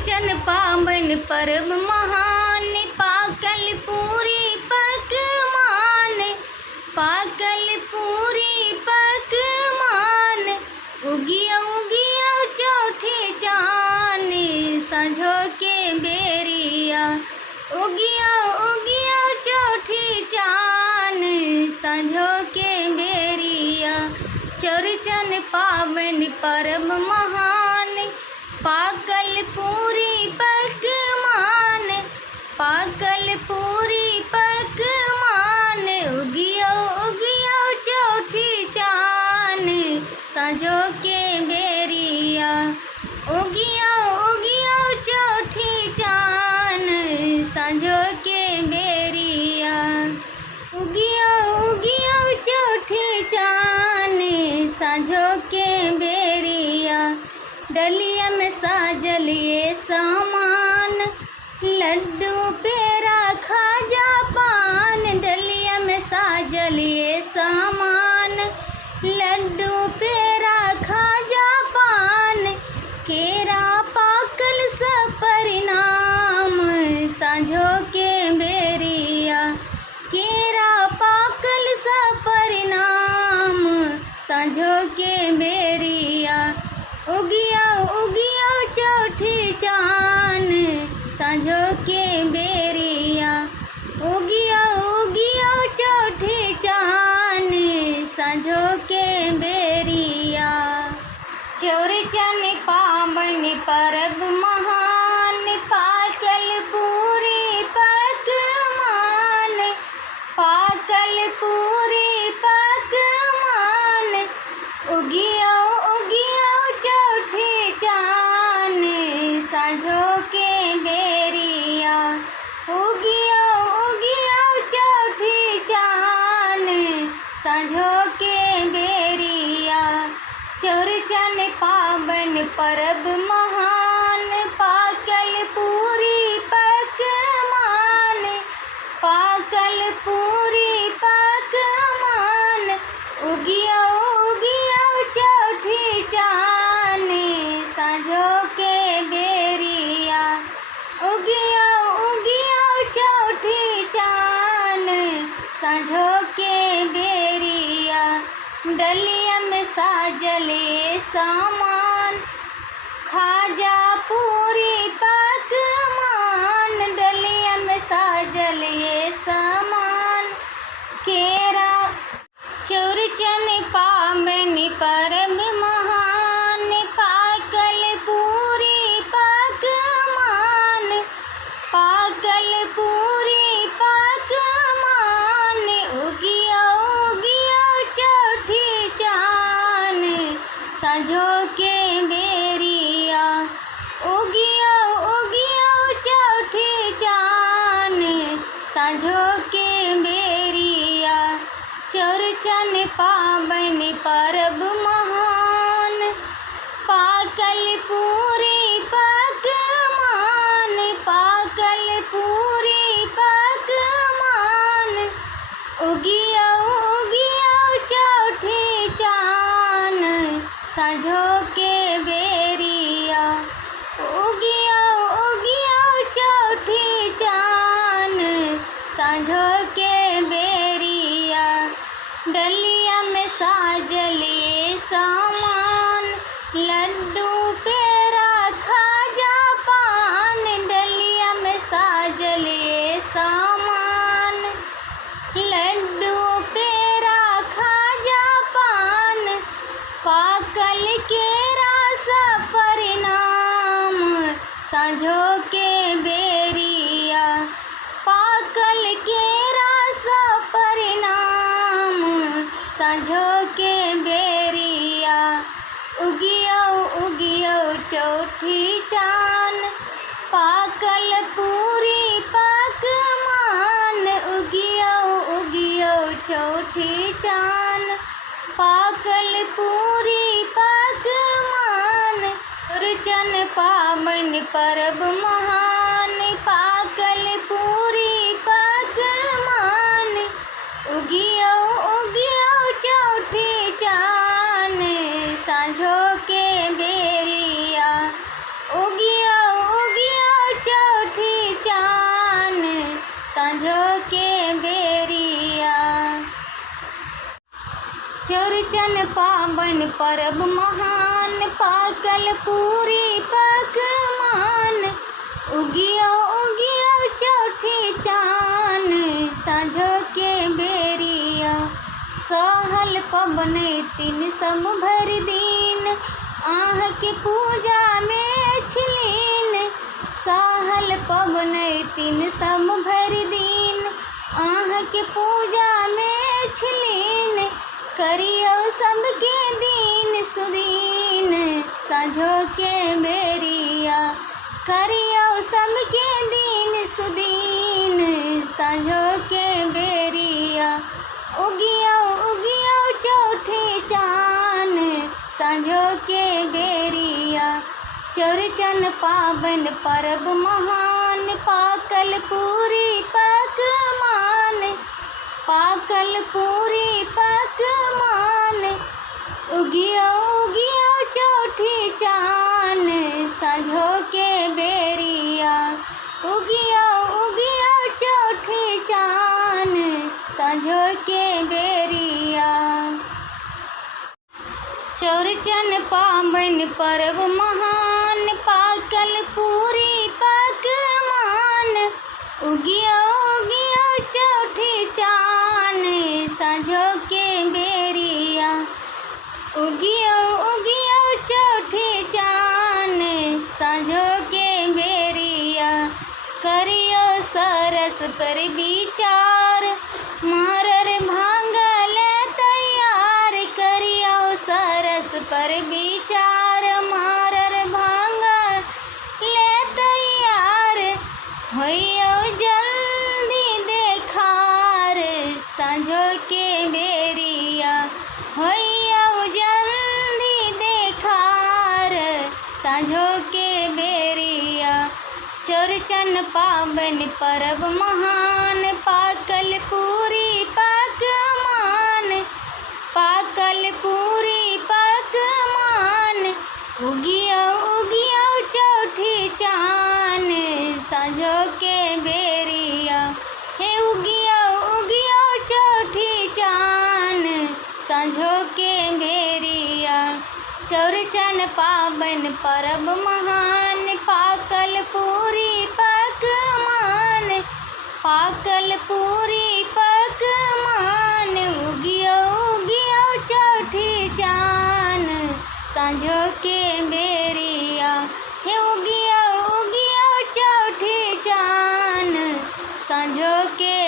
चौरचन पावन पर्व महान, पाकल पूरी पकवान, पाकल पूरी पकवान। उगिया उगिया चौठी चान, साँझो के बेरिया। उगिया उगिया चौठी चान, साँझो के बेरिया। चौरचन पावन पर्व महान, पाकल पूरी पकवान, पाकल पूरी पकवान। उगिया उगिया चौठी चान, साँझो के बेरिया। उगिया उगिया चौठी चान, साँझो के बेरिया। उगिया उगिया चौठी चान, साँझो के बेरिया। डलिया में साजल ये सामान, लड्डू पेड़ा खाजा पान। डलिया में साजल ये सामान, लड्डू पेड़ा खाजा पान। केरा पाकल सब परिणाम, साँझो के बेरिया। केरा पाकल सब परिणाम, साँझो के बेरिया। उगिया उगिया चौठी चान, साँझो के बेरिया। उगिया उगिया चौठी चान, साँझो के बेरिया। चौरचन पावन पर्व महान, पाकल पूरी पकवान, पाकल पूरी पकवान। उगिया उगिया चौठी चान, साँझो के बेरिया। उगिया उगिया चौठी चान, साँझो के बेरिया। चौरचन पावन पर्व महान, पाकल पूरी पकवान, पाकल पूरी पकवान। उगिया उगिया चौठी चान, साँझो के बेरिया। उगिया उगिया चौठी चान, साँझो के बेरिया। डलिया में साजल ये सामान, खाजा पूरी पकवान। डलिया में साजल ये सामान, केरा। चौरचन पावन पर्व महान, पाकल पूरी पकवान, पाकल पूरी पकवान। उगिया उगिया चौठी चान, साँझो के बेरिया। उगिया उगिया चौठी चान, साँझो के बेरिया। चौरचन पावन पर्व महान, पाकल पूरी पकवान, पाकल पूरी पकवान। उगिया उगिया चौठी चान, साँझो के बेरिया। उगिया उगिया चौठी चान, साँझो के बेरिया। डलिया में साजल ये सामान, लड्डू पेड़ा खाजा पान। डलिया में साजल ये सामान, लड्डू पेड़ा खाजा पान। पाकल केरा सब परिणाम, साँझो के बेरिया। पाकल केरा सब परिणाम, साँझो के बेरिया। उगिया उगिया चौठी चान, पाकल पूरी पकवान। उगिया उगिया चौठी चान, पाकल पूरी पकवान। चौरचन पावन पर्व महान, पाकल पूरी पकवान। उगिया उगिया चौठी चान, साँझो के बेरिया। उगिया उगिया चौरचन पावन पर्व महान, पाकल पूरी पकवान। उगियो उगियो चौठी चान, साँझो के बेरिया। सहल पवन तीन सम भर दिन, आह के पूजा में छिलीन। सहल पवन तीन सम भर दिन, आह के पूजा में छिलीन। करियो सबके दीन सुदीन, साँझो के बेरिया। करियो सबके दीन सुदीन, साँझो के बेरिया। उगियो उगियो चौठी चान, साँझो के बेरिया। चौरचन पावन पर्व महान, पाकल पूरी पकवान। पाकल पूरी पकवान। उगियो उगियो चौठी चान, साँझो के बेरिया। उगियो उगियो चौठी चान, साँझो के बेरिया। चौरचन पावन पर्व महान, पाकल पूरी पकवान। उगियो उगियो चौठी चान, साँझो के बेरिया। उगियो उगियो चौठी चान, साँझो के बेरिया। करियो सरस पर विचार, मारर भांगल तैयार। करियो सरस पर विचार, मारर भांगल तैयार। होइयो जल्दी देखार, साँझो के बेरिया। होइयो जल्दी देखार, साँझो के बेरिया। चौरचन पावन पर्व महान, पाकल पूरी पकवान। पाकल पूरी पकवान। उगियो उगियो चौठी चान, साँझो के बेरिया। हे उगियो उगियो चौठी चान, साँझो के बेरिया। चौरचन पावन पर्व महान, पाकल पूरी पकवान। पाकल पूरी पकवान। उगियो उगियो चौठी चान, साँझो के बेरिया। हे उगियो उगियो चौठी चान, साँझो के